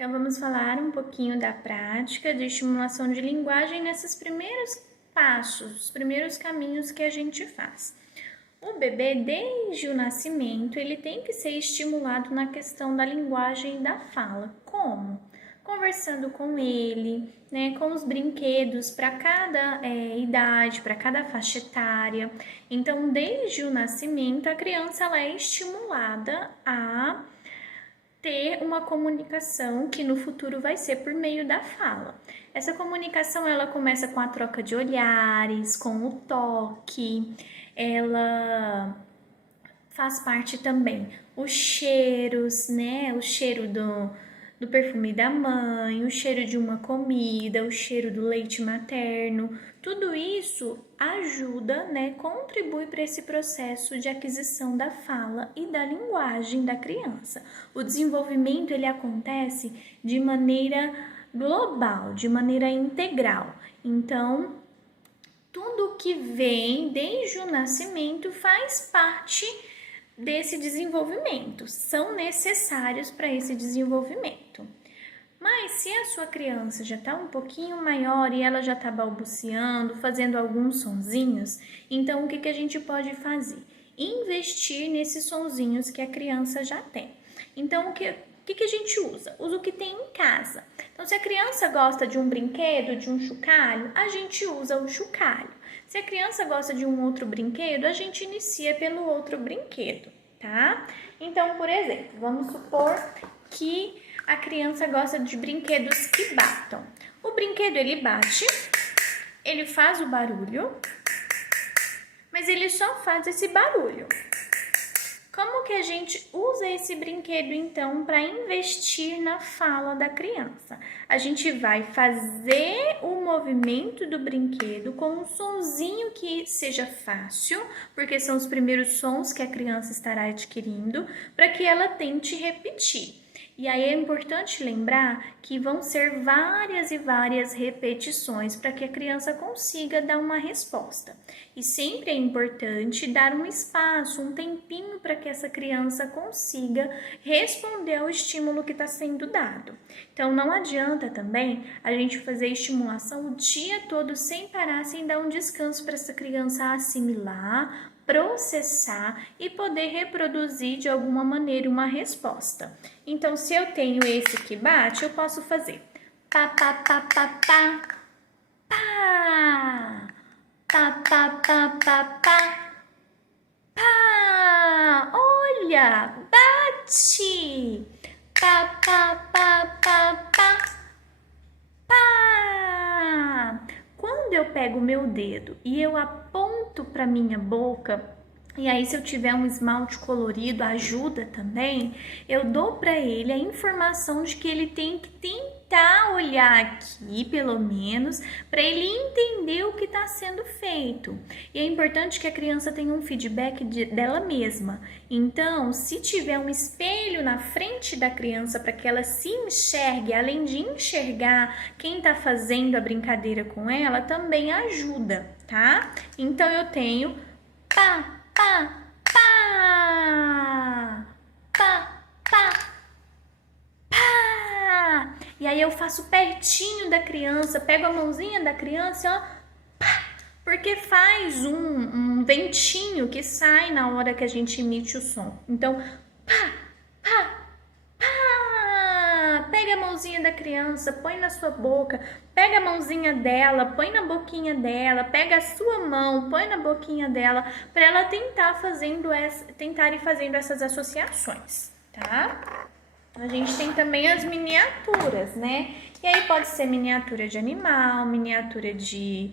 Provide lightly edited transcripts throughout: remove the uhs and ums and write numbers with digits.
Então, vamos falar um pouquinho da prática de estimulação de linguagem nesses primeiros passos, os primeiros caminhos que a gente faz. O bebê, desde o nascimento, ele tem que ser estimulado na questão da linguagem e da fala. Como? Conversando com ele, com os brinquedos para cada idade, para cada faixa etária. Então, desde o nascimento, a criança ela é estimulada a ter uma comunicação que no futuro vai ser por meio da fala. Essa comunicação ela começa com a troca de olhares, com o toque, ela faz parte também os cheiros, O cheiro do perfume da mãe, o cheiro de uma comida, o cheiro do leite materno, tudo isso ajuda, contribui para esse processo de aquisição da fala e da linguagem da criança. O desenvolvimento ele acontece de maneira global, de maneira integral. Então, tudo que vem desde o nascimento faz parte desse desenvolvimento, são necessários para esse desenvolvimento. Mas se a sua criança já está um pouquinho maior e ela já está balbuciando, fazendo alguns sonzinhos, então o que a gente pode fazer? Investir nesses sonzinhos que a criança já tem. Então o que a gente usa? Usa o que tem em casa. Então se a criança gosta de um brinquedo, de um chocalho, a gente usa o chocalho. Se a criança gosta de um outro brinquedo, a gente inicia pelo outro brinquedo, tá? Então, por exemplo, vamos supor que a criança gosta de brinquedos que batam. O brinquedo, ele bate, ele faz o barulho, mas ele só faz esse barulho. Como que a gente usa esse brinquedo, então, para investir na fala da criança? A gente vai fazer o movimento do brinquedo com um sonzinho que seja fácil, porque são os primeiros sons que a criança estará adquirindo, para que ela tente repetir. E aí é importante lembrar que vão ser várias e várias repetições para que a criança consiga dar uma resposta. E sempre é importante dar um espaço, um tempinho para que essa criança consiga responder ao estímulo que está sendo dado. Então não adianta também a gente fazer estimulação o dia todo sem parar, sem dar um descanso para essa criança assimilar, processar e poder reproduzir de alguma maneira uma resposta. Então, se eu tenho esse que bate, eu posso fazer pá, pá, pá, pá, pá, pá, pá, pá, pá, pá, pá, pá, olha, bate, pá, pá, pá, pá, pá, pá. Quando eu pego o meu dedo e eu aponto para minha boca, e aí se eu tiver um esmalte colorido ajuda também, eu dou para ele a informação de que ele tem que tentar olhar aqui, pelo menos, para ele entender o que está sendo feito. E é importante que a criança tenha um feedback dela mesma. Então, se tiver um espelho na frente da criança para que ela se enxergue, além de enxergar quem está fazendo a brincadeira com ela, também ajuda, tá? Então, eu tenho pá, pá, pá, pá, pá, pá. E aí eu faço pertinho da criança, pego a mãozinha da criança, ó, pá, porque faz um ventinho que sai na hora que a gente emite o som. Então, pá, pá, pá. Pega a mãozinha da criança, põe na sua boca, pega a mãozinha dela, põe na boquinha dela, pega a sua mão, põe na boquinha dela, para ela tentar ir fazendo essas associações, tá? A gente tem também as miniaturas, E aí pode ser miniatura de animal, miniatura de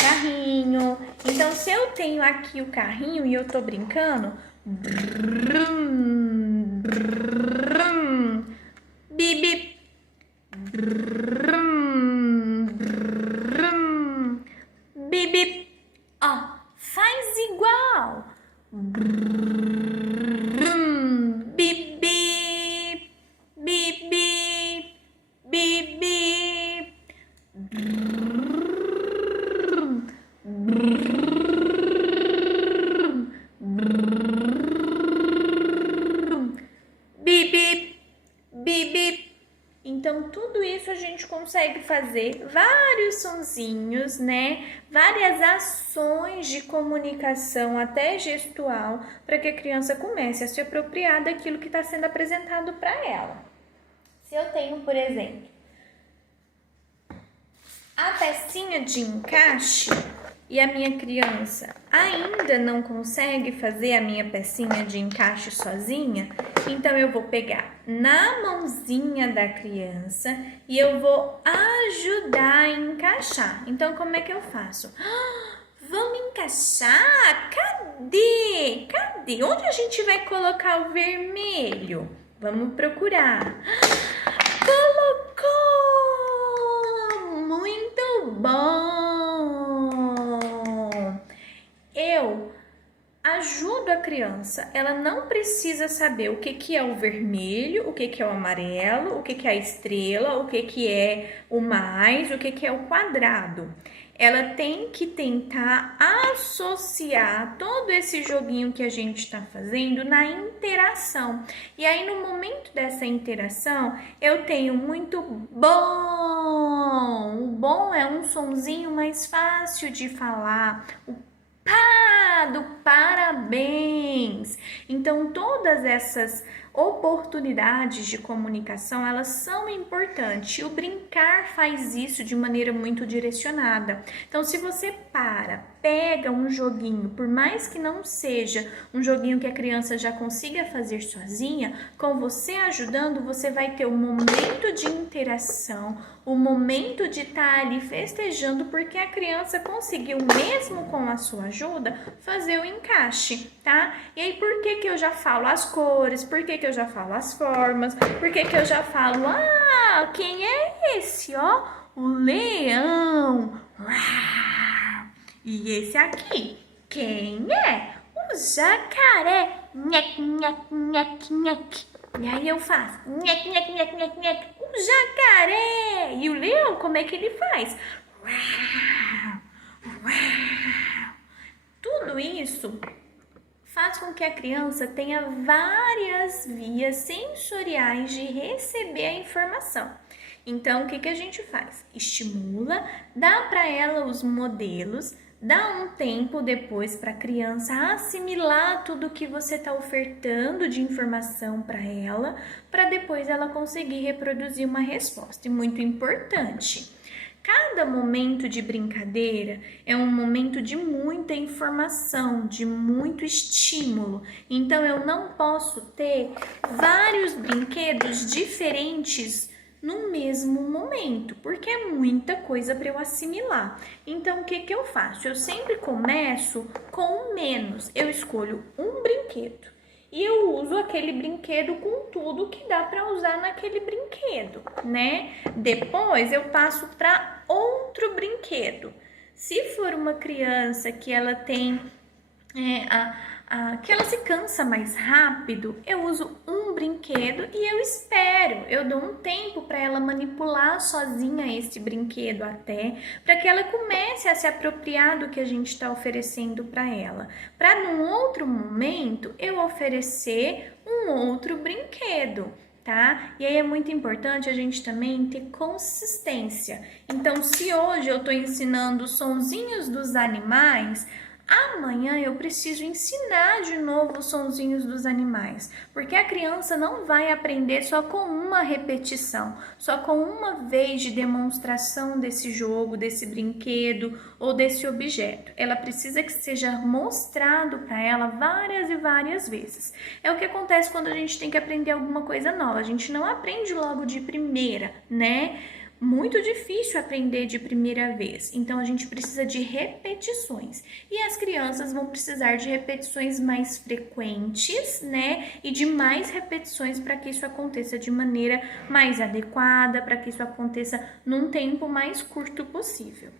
carrinho. Então, se eu tenho aqui o carrinho e eu tô brincando, brum, brum, bip, bip, brum, brum, bip, bip. Ó, faz igual. Brum, bip, bip, bip, bip, bip, bip. Brum, brum, brum. Então, tudo isso a gente consegue fazer vários sonzinhos, né? Várias ações de comunicação, até gestual, para que a criança comece a se apropriar daquilo que está sendo apresentado para ela. Se eu tenho, por exemplo, a pecinha de encaixe e a minha criança ainda não consegue fazer a minha pecinha de encaixe sozinha, então eu vou pegar na mãozinha da criança e eu vou ajudar a encaixar. Então, como é que eu faço? Vamos encaixar? Cadê? Cadê? Onde a gente vai colocar o vermelho? Vamos procurar. Colocou! Muito bom! Eu ajudo a criança, ela não precisa saber o que é o vermelho, o que é o amarelo, o que é a estrela, o que é o mais, o que é o quadrado. Ela tem que tentar associar todo esse joguinho que a gente está fazendo na interação. E aí, no momento dessa interação, eu tenho muito bom. O bom é um sonzinho mais fácil de falar. O pá do parabéns. Então, todas essas oportunidades de comunicação, elas são importantes. O brincar faz isso de maneira muito direcionada. Então, se você pega um joguinho, por mais que não seja um joguinho que a criança já consiga fazer sozinha, com você ajudando, você vai ter um momento de interação, o momento de estar ali festejando, porque a criança conseguiu, mesmo com a sua ajuda, fazer o encaixe, tá? E aí, por que eu já falo as cores? Por que eu já falo as formas? Por que eu já falo, quem é esse, ó? O leão. E esse aqui, quem é? O jacaré. Nhec, nhec, nhec, nhec. E aí eu faço nhec, nhec, nhec, nhec, nhec. O jacaré. E o leão, como é que ele faz? Tudo isso faz com que a criança tenha várias vias sensoriais de receber a informação. Então, o que a gente faz? Estimula, dá para ela os modelos, dá um tempo depois para a criança assimilar tudo que você está ofertando de informação para ela, para depois ela conseguir reproduzir uma resposta. E muito importante, cada momento de brincadeira é um momento de muita informação, de muito estímulo. Então, eu não posso ter vários brinquedos diferentes no mesmo momento, porque é muita coisa para eu assimilar. Então, o que eu faço? Eu sempre começo com menos. Eu escolho um brinquedo e eu uso aquele brinquedo com tudo que dá para usar naquele brinquedo, né? Depois eu passo para outro brinquedo. Se for uma criança que ela tem que ela se cansa mais rápido, eu uso um brinquedo e eu espero, eu dou um tempo para ela manipular sozinha esse brinquedo até, para que ela comece a se apropriar do que a gente está oferecendo para ela, para num outro momento eu oferecer um outro brinquedo. Tá? E aí é muito importante a gente também ter consistência. Então, se hoje eu estou ensinando os sonzinhos dos animais, amanhã eu preciso ensinar de novo os sonzinhos dos animais, porque a criança não vai aprender só com uma repetição, só com uma vez de demonstração desse jogo, desse brinquedo ou desse objeto. Ela precisa que seja mostrado para ela várias e várias vezes. É o que acontece quando a gente tem que aprender alguma coisa nova. A gente não aprende logo de primeira, né? Muito difícil aprender de primeira vez, então a gente precisa de repetições. E as crianças vão precisar de repetições mais frequentes, né? E de mais repetições para que isso aconteça de maneira mais adequada, para que isso aconteça num tempo mais curto possível.